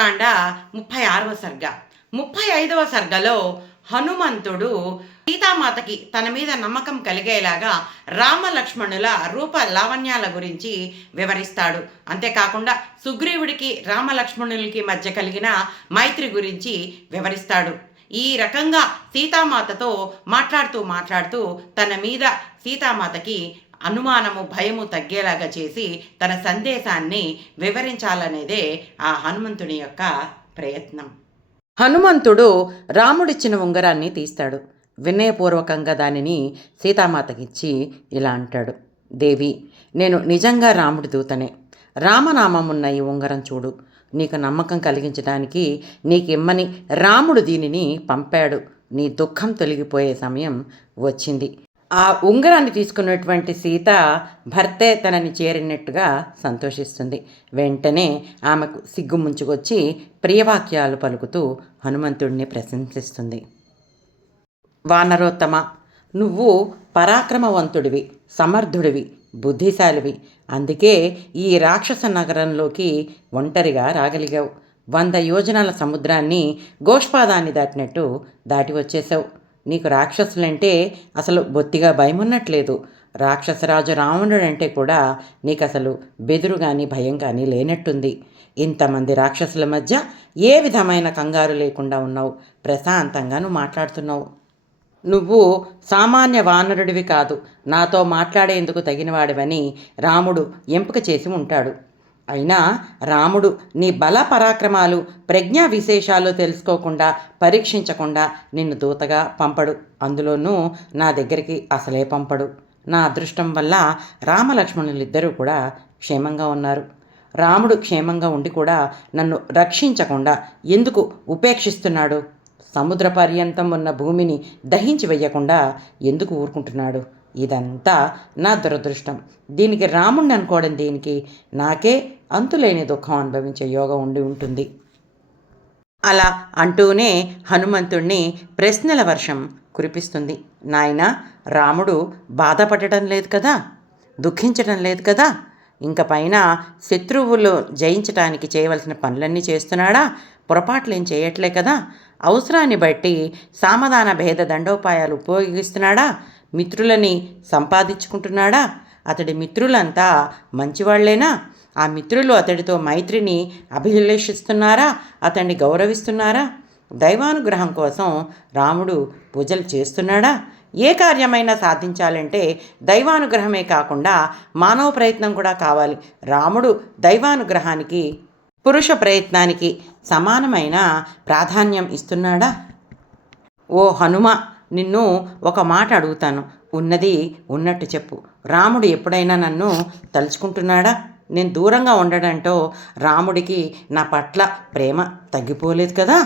సుందరకాండ 36వ సర్గ. 35వ సర్గలో హనుమంతుడు సీతామాతకి తన మీద నమ్మకం కలిగేలాగా రామలక్ష్మణుల రూప లావణ్యాల గురించి వివరిస్తాడు. అంతేకాకుండా సుగ్రీవుడికి రామలక్ష్మణులకి మధ్య కలిగిన మైత్రి గురించి వివరిస్తాడు. ఈ రకంగా సీతామాతతో మాట్లాడుతూ తన మీద సీతామాతకి అనుమానము భయము తగ్గేలాగా చేసి తన సందేశాన్ని వివరించాలనేదే ఆ హనుమంతుని యొక్క ప్రయత్నం. హనుమంతుడు రాముడిచ్చిన ఉంగరాన్ని తీస్తాడు. వినయపూర్వకంగా దానిని సీతామాతకిచ్చి ఇలా అంటాడు, దేవి, నేను నిజంగా రాముడి దూతనే. రామనామం ఉన్న ఈ ఉంగరం చూడు. నీకు నమ్మకం కలిగించడానికి నీకిమ్మని రాముడు దీనిని పంపాడు. నీ దుఃఖం తొలగిపోయే సమయం వచ్చింది. ఆ ఉంగరాన్ని తీసుకున్నటువంటి సీత భర్తే తనని చేరినట్టుగా సంతోషిస్తుంది. వెంటనే ఆమెకు సిగ్గు ముంచుకొచ్చి ప్రియవాక్యాలు పలుకుతూ హనుమంతుడిని ప్రశంసిస్తుంది. వానరోత్తమ, నువ్వు పరాక్రమవంతుడివి, సమర్థుడివి, బుద్ధిశాలివి. అందుకే ఈ రాక్షస నగరంలోకి ఒంటరిగా రాగలిగావు. 100 యోజనాల సముద్రాన్ని గోష్పాదాన్ని దాటినట్టు దాటి వచ్చేసావు. నీకు రాక్షసులంటే అసలు బొత్తిగా భయమున్నట్లేదు. రాక్షసరాజు రావణుడు అంటే కూడా నీకు అసలు బెదురు కానీ భయం కానీ లేనట్టుంది. ఇంతమంది రాక్షసుల మధ్య ఏ విధమైన కంగారు లేకుండా ఉన్నావు. ప్రశాంతంగా నువ్వు మాట్లాడుతున్నావు. నువ్వు సామాన్య వానరుడివి కాదు, నాతో మాట్లాడేందుకు తగినవాడివని రాముడు ఎంపిక చేసి ఉంటాడు. అయినా రాముడు నీ బల పరాక్రమాలు ప్రజ్ఞా విశేషాలు తెలుసుకోకుండా పరీక్షించకుండా నిన్ను దూతగా పంపడు. అందులోనూ నా దగ్గరికి అసలే పంపడు. నా అదృష్టం వల్ల రామలక్ష్మణులిద్దరూ కూడా క్షేమంగా ఉన్నారు. రాముడు క్షేమంగా ఉండి కూడా నన్ను రక్షించకుండా ఎందుకు ఉపేక్షిస్తున్నాడు? సముద్ర పర్యంతం ఉన్న భూమిని దహించి వెయ్యకుండా ఎందుకు ఊరుకుంటున్నాడు? ఇదంతా నా దురదృష్టం. దీనికి రాముణ్ణి అనుకోవడం దేనికి? నాకే అంతులేని దుఃఖం అనుభవించే యోగం ఉండి ఉంటుంది. అలా అంటూనే హనుమంతుణ్ణి ప్రశ్నల వర్షం కురిపిస్తుంది. నాయనా, రాముడు బాధపడటం లేదు కదా, దుఃఖించటం లేదు కదా, ఇంక పైన శత్రువులు జయించటానికి చేయవలసిన పనులన్నీ చేస్తున్నాడా? పొరపాట్లేం చేయట్లే కదా? అవసరాన్ని బట్టి సామధాన భేద దండోపాయాలు ఉపయోగిస్తున్నాడా? మిత్రులని సంపాదించుకుంటున్నాడా? అతడి మిత్రులంతా మంచివాళ్లేనా? ఆ మిత్రులు అతడితో మైత్రిని అభిలేషిస్తున్నారా? అతన్ని గౌరవిస్తున్నారా? దైవానుగ్రహం కోసం రాముడు పూజలు చేస్తున్నాడా? ఏ కార్యమైనా సాధించాలంటే దైవానుగ్రహమే కాకుండా మానవ ప్రయత్నం కూడా కావాలి. రాముడు దైవానుగ్రహానికి పురుష ప్రయత్నానికి సమానమైన ప్రాధాన్యం ఇస్తున్నాడా? ఓ హనుమ, నిన్ను ఒక మాట అడుగుతాను, ఉన్నది ఉన్నట్టు చెప్పు. రాముడు ఎప్పుడైనా నన్ను తలుచుకుంటున్నాడా? నేను దూరంగా ఉండడంతో రాముడికి నా పట్ల ప్రేమ తగ్గిపోలేదు కదా?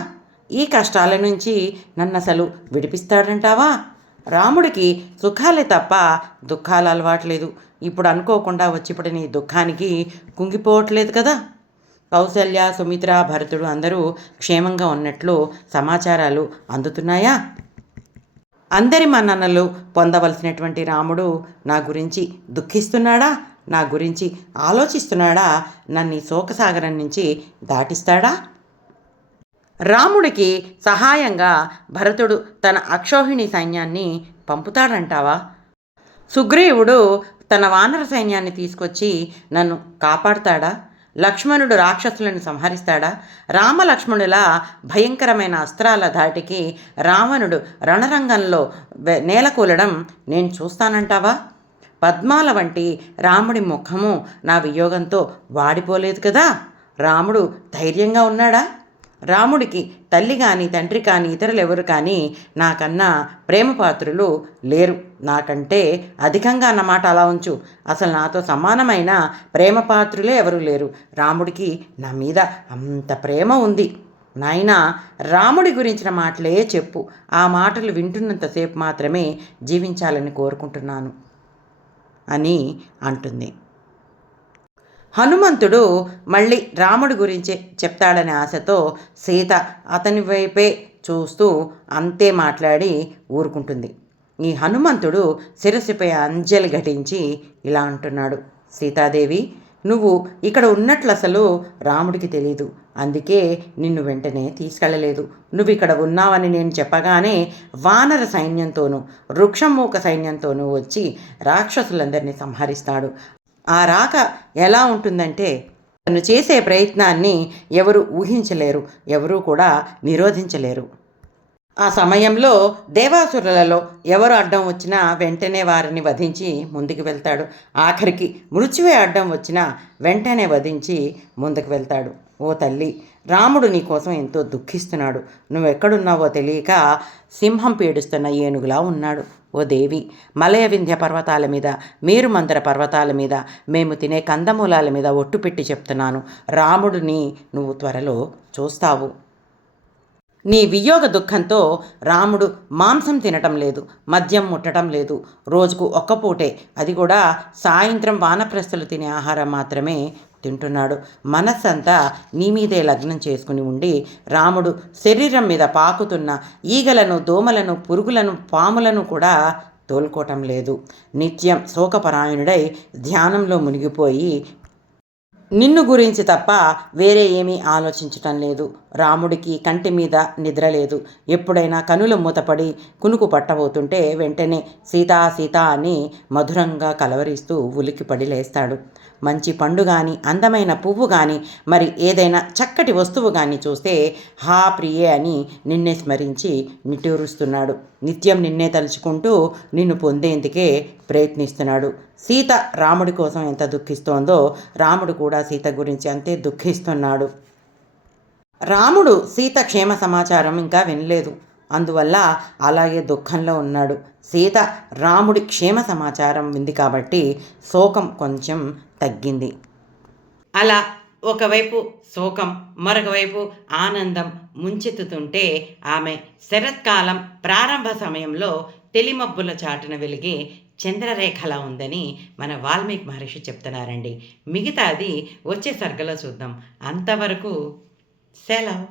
ఈ కష్టాల నుంచి నన్ను అసలు విడిపిస్తాడంటావా? రాముడికి సుఖాలే తప్ప దుఃఖాలు అలవాట్లేదు. ఇప్పుడు అనుకోకుండా వచ్చిప్పుడు నీ దుఃఖానికి కుంగిపోవట్లేదు కదా? కౌసల్య, సుమిత్ర, భరతుడు అందరూ క్షేమంగా ఉన్నట్లు సమాచారాలు అందుతున్నాయా? అందరి మన్ననలు పొందవలసినటువంటి రాముడు నా గురించి దుఃఖిస్తున్నాడా? నా గురించి ఆలోచిస్తున్నాడా? నన్ను శోకసాగరం నుంచి దాటిస్తాడా? రాముడికి సహాయంగా భరతుడు తన అక్షౌహిణి సైన్యాన్ని పంపుతాడంటావా? సుగ్రీవుడు తన వానర సైన్యాన్ని తీసుకొచ్చి నన్ను కాపాడుతాడా? లక్ష్మణుడు రాక్షసులను సంహరిస్తాడా? రామలక్ష్మణుల భయంకరమైన అస్త్రాల ధాటికి రావణుడు రణరంగంలో నేలకూలడం నేను చూస్తానంటావా? పద్మాల వంటి రాముడి ముఖము నా వియోగంతో వాడిపోలేదు కదా? రాముడు ధైర్యంగా ఉన్నాడా? రాముడికి తల్లి కానీ తండ్రి కానీ ఇతరులు ఎవరు కానీ నాకన్నా ప్రేమపాత్రులు లేరు. నాకంటే అధికంగా అన్నమాట అలా ఉంచు. అసలు నాతో సమానమైన ప్రేమపాత్రులే ఎవరు లేరు. రాముడికి నా మీద అంత ప్రేమ ఉంది. నాయనా, రాముడి గురించిన మాటలే చెప్పు. ఆ మాటలు వింటున్నంతసేపు మాత్రమే జీవించాలని కోరుకుంటున్నాను అని అంటుంది. హనుమంతుడు మళ్ళీ రాముడి గురించి చెప్తాడనే ఆశతో సీత అతని వైపే చూస్తూ అంతే మాట్లాడి ఊరుకుంటుంది. ఈ హనుమంతుడు శిరస్సుపై అంజలి ఘటించి ఇలా అంటున్నాడు, సీతాదేవి, నువ్వు ఇక్కడ ఉన్నట్లు అసలు రాముడికి తెలీదు. అందుకే నిన్ను వెంటనే తీసుకెళ్ళలేదు. నువ్వు ఇక్కడ ఉన్నావని నేను చెప్పగానే వానర సైన్యంతోనూ వృక్షమూక సైన్యంతోనూ వచ్చి రాక్షసులందరినీ సంహరిస్తాడు. ఆ రాక ఎలా ఉంటుందంటే తను చేసే ప్రయత్నాన్ని ఎవరు ఊహించలేరు, ఎవరూ కూడా నిరోధించలేరు. ఆ సమయంలో దేవాసురులలో ఎవరు అడ్డం వచ్చినా వెంటనే వారిని వధించి ముందుకు వెళ్తాడు. ఆఖరికి మృత్యువే అడ్డం వచ్చినా వెంటనే వధించి ముందుకు వెళ్తాడు. ఓ తల్లి, రాముడు నీ కోసం ఎంతో దుఃఖిస్తున్నాడు. నువ్వెక్కడున్నావో తెలియక సింహం పీడిస్తున్న ఏనుగులా ఉన్నాడు. ఓ దేవి, మలయ వింధ్య పర్వతాల మీద, మేరుమందర పర్వతాల మీద, మేము తినే కందమూలాల మీద ఒట్టు పెట్టి చెప్తున్నాను, రాముడిని నువ్వు త్వరలో చూస్తావు. నీ వియోగ దుఃఖంతో రాముడు మాంసం తినటం లేదు, మద్యం ముట్టడం లేదు. రోజుకు ఒక్కపూటే, అది కూడా సాయంత్రం వానప్రస్థులు తినే ఆహారం మాత్రమే తింటున్నాడు. మనస్సంతా నీ మీదే లగ్నం చేసుకుని ఉండి రాముడు శరీరం మీద పాకుతున్న ఈగలను, దోమలను, పురుగులను, పాములను కూడా తోలుకోవటం లేదు. నిత్యం శోకపరాయణుడై ధ్యానంలో మునిగిపోయి నిన్ను గురించి తప్ప వేరే ఏమీ ఆలోచించటం లేదు. రాముడికి కంటి మీద నిద్ర లేదు. ఎప్పుడైనా కనులు మూతపడి కునుకు పట్టబోతుంటే వెంటనే సీతా సీతా అని మధురంగా కలవరిస్తూ ఉలిక్కిపడి లేస్తాడు. మంచి పండు కానీ, అందమైన పువ్వు కానీ, మరి ఏదైనా చక్కటి వస్తువు కానీ చూస్తే హా ప్రియే అని నిన్నే స్మరించి నిట్టూరుస్తున్నాడు. నిత్యం నిన్నే తలుచుకుంటూ నిన్ను పొందేందుకే ప్రయత్నిస్తున్నాడు. సీత రాముడి కోసం ఎంత దుఃఖిస్తోందో రాముడు కూడా సీత గురించి అంతే దుఃఖిస్తున్నాడు. రాముడు సీత క్షేమ సమాచారం ఇంకా వినలేదు. అందువల్ల అలాగే దుఃఖంలో ఉన్నాడు. సీత రాముడి క్షేమ సమాచారం వింది కాబట్టి శోకం కొంచెం తగ్గింది. అలా ఒకవైపు శోకం, మరొకవైపు ఆనందం ముంచెత్తుతుంటే ఆమె శరత్కాలం ప్రారంభ సమయంలో తెలిమబ్బుల చాటున వెలిగే చంద్రరేఖలా ఉందని మన వాల్మీకి మహర్షి చెప్తున్నారండి. మిగతాది వచ్చే సర్గలో చూద్దాం. అంతవరకు సెలవు.